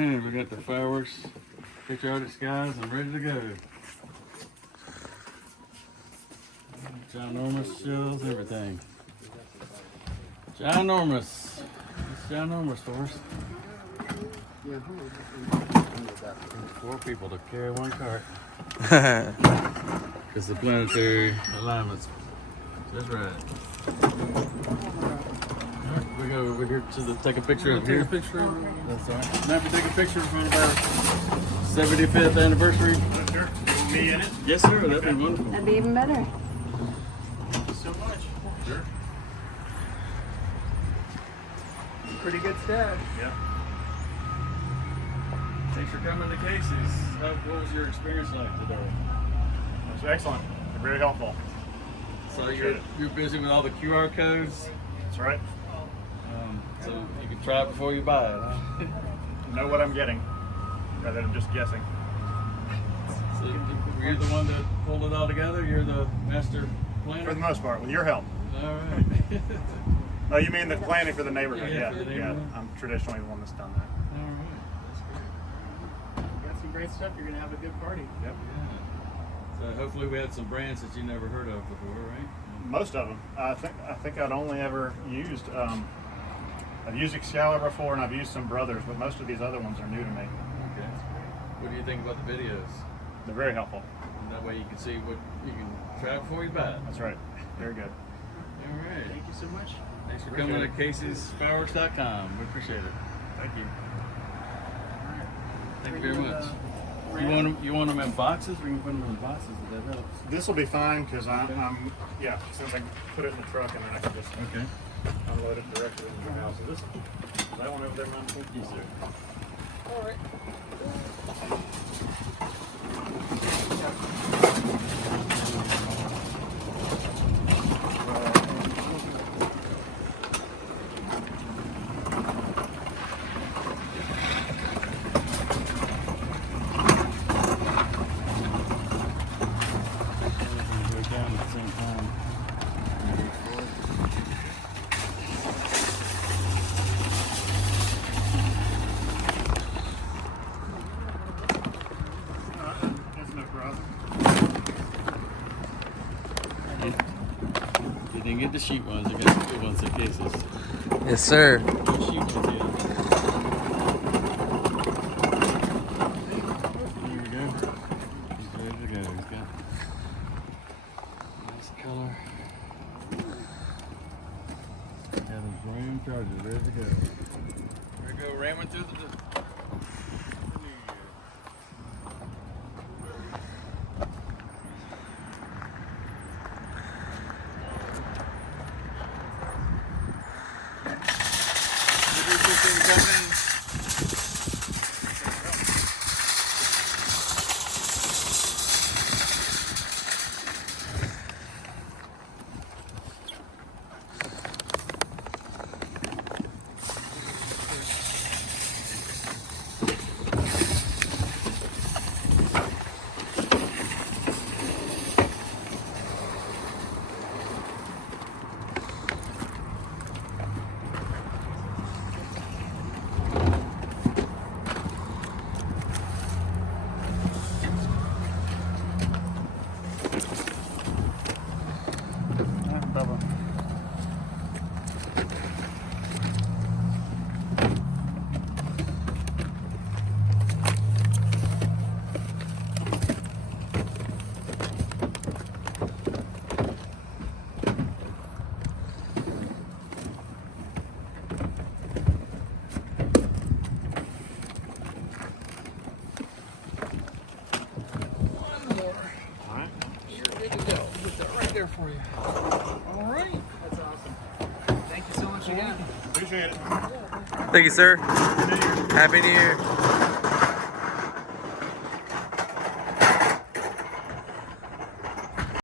And we got the fireworks, patriotic skies, and ready to go. Ginormous shells, everything. Ginormous. It's ginormous for us. 4 people to carry one cart. Because the planetary alignment's just right. We go over here to take a picture of here. That's all right. Now, if you take a picture from our 75th anniversary. Sure. Me in it? Yes, sir. That'd be wonderful. That'd be even better. Thank you so much. Sure. Pretty good stuff. Yeah. Thanks for coming to Casey's. What was your experience like today? That's excellent. Very helpful. So you're busy with all the QR codes. That's right. So you can try it before you buy it. Huh? Know what I'm getting, rather than just guessing. So you're the one that pulled it all together. You're the master planner. For the most part, with your help. All right. Oh, you mean the planning for the neighborhood? Yeah, Yeah, for the yeah. neighborhood. I'm traditionally the one that's done that. All right. That's great. Got some great stuff. You're gonna have a good party. Yep. Yeah. So hopefully we had some brands that you never heard of before, right? Most of them. I think I'd only ever used. I've used Excalibur before, and I've used some Brothers, but most of these other ones are new to me. Okay. What do you think about the videos? They're very helpful. And that way you can see what you can try before you buy it. That's right. Very good. All right. Thank you so much. Thanks for Appreciate coming to Casey'sFireworks.com. We appreciate it. Thank you. Thank you very much. You want them in boxes? We can put them in boxes if that helps. This will be fine because I'm yeah. Since I can put it in the truck and then I can just Okay. unload it directly into your house. Is that one over there, Mom? Yes, sir. All right. Go down at the same time. That's no problem. You didn't get the sheet ones, you got the good ones in cases. Yes, sir. Good sheet ones here. Here we go. He's ready to go. He's got nice color. Got his brand charger ready to go. Here we go, ramming through the For you. All right. That's awesome. Thank you so much again. Appreciate it. Thank you, sir. Happy New Year.